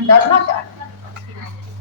डरना क्या है?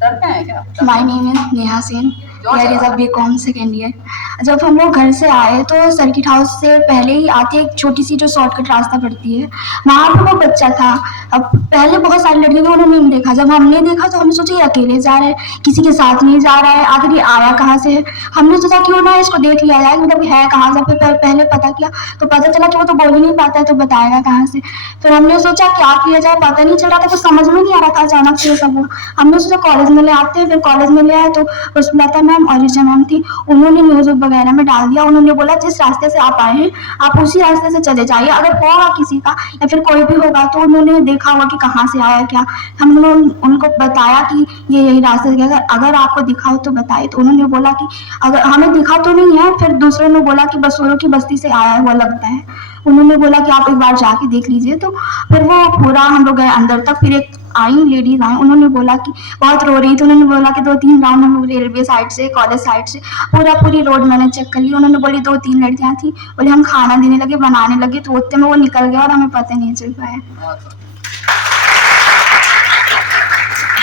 डरते हैं क्या? My name is Neha Sen, here is a BCom second year. जब हम लोग घर से आए तो सर्किट हाउस से पहले ही आती है एक छोटी सी जो शॉर्टकट रास्ता पड़ती है, वहाँ पे वो बच्चा था। अब पहले बहुत सारी लड़कियों को उन्होंने नहीं देखा, जब हमने देखा तो हमने सोचा ये अकेले जा रहा है, किसी के साथ नहीं जा रहा है, आखिर ये आया कहाँ से है। हमने सोचा क्यों ना इसको देख लिया जाए, मतलब है कहाँ से। फिर पहले पता किया तो पता चला कि वो तो बोल ही नहीं पाता है, तो बताएगा कहाँ से। फिर हमने सोचा क्या किया जाए, पता नहीं चल रहा था, कुछ समझ में नहीं आ रहा था। अचानक से ये सब हुआ, हमने सोचा कॉलेज में ले आते हैं। फिर कॉलेज में ले आए तो पुष्पलता मैम और ऋचा मैम थी, उन्होंने न्यूज़ वगैरह में डाल दिया। उन्होंने बोला जिस रास्ते से आप आए हैं आप उसी रास्ते से चले जाइए, अगर होगा किसी का या फिर कोई भी होगा तो उन्होंने देखा होगा कि कहाँ से आया क्या। हमने उनको बताया कि ये यही रास्ते से गया, अगर आपको दिखा हो तो बताइए। तो उन्होंने बोला कि अगर हमें दिखा तो नहीं है। फिर दूसरों ने बोला कि बसोरों की बस्ती से आया हुआ लगता है। उन्होंने बोला कि आप एक बार जाके देख लीजिए। तो फिर वो पूरा हम लोग गए अंदर तक। फिर एक आई लेडीज आई, उन्होंने बोला कि बहुत रो रही थी। उन्होंने बोला कि 2-3 राउंड हम लोग रेलवे साइड से, कॉलेज साइड से, पूरी रोड मैंने चेक कर ली। उन्होंने बोली 2-3 लड़कियां थी, बोले हम खाना देने लगे, बनाने लगे, तो उतने में वो निकल गया और हमें पता नहीं चल पाया।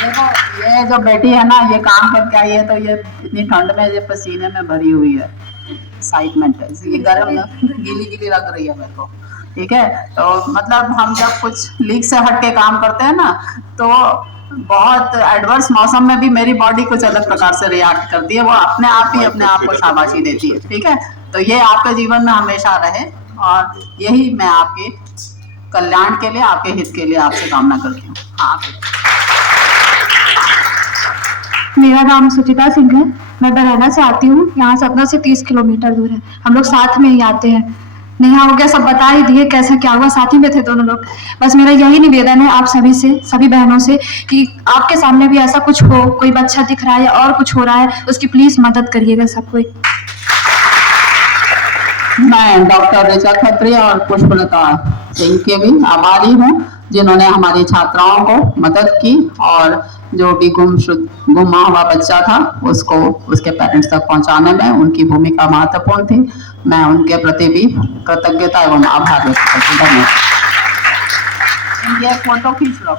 देखो ये जो बेटी है ना, ये काम करके आई है तो ये इतनी ठंड में ये पसीने में भरी हुई है, एक्साइटमेंट है, ये गर्म ना गीली गीली लग रही है मेरे को। ठीक है, तो मतलब हम जब कुछ लीक से हट के काम करते हैं ना, तो बहुत एडवर्स मौसम में भी मेरी बॉडी कुछ अलग प्रकार से रिएक्ट करती है, वो अपने आप ही अपने आप को शाबाशी देती है। ठीक है, तो ये आपके जीवन में हमेशा रहे और यही मैं आपके कल्याण के लिए, आपके हित के लिए आपसे कामना करती हूँ। हाँ, मेरा नाम सुचिता सिंह है, मैं बरैना से आती हूँ। यहाँ सतना से 30 किलोमीटर दूर है, हम लोग साथ में ही आते हैं। नेहा हो गया, सब बता ही दिए कैसा क्या हुआ, साथ ही में थे दोनों लोग। बस मेरा यही निवेदन है आप सभी से, सभी बहनों से, कि आपके सामने भी ऐसा कुछ हो, कोई बच्चा दिख रहा है या और कुछ हो रहा है, उसकी प्लीज मदद करिएगा सब कोई। मैं डॉक्टर ऋचा खत्री और पुष्पलता सिंह के भी आभारी हूँ, जिन्होंने हमारी छात्राओं को मदद की और जो भी गुमा हुआ बच्चा था उसको उसके पेरेंट्स तक पहुंचाने में उनकी भूमिका महत्वपूर्ण थी। मैं उनके प्रति भी कृतज्ञता एवं आभार व्यक्त करती हूँ। धन्यवाद। ये फोटो खींच लो।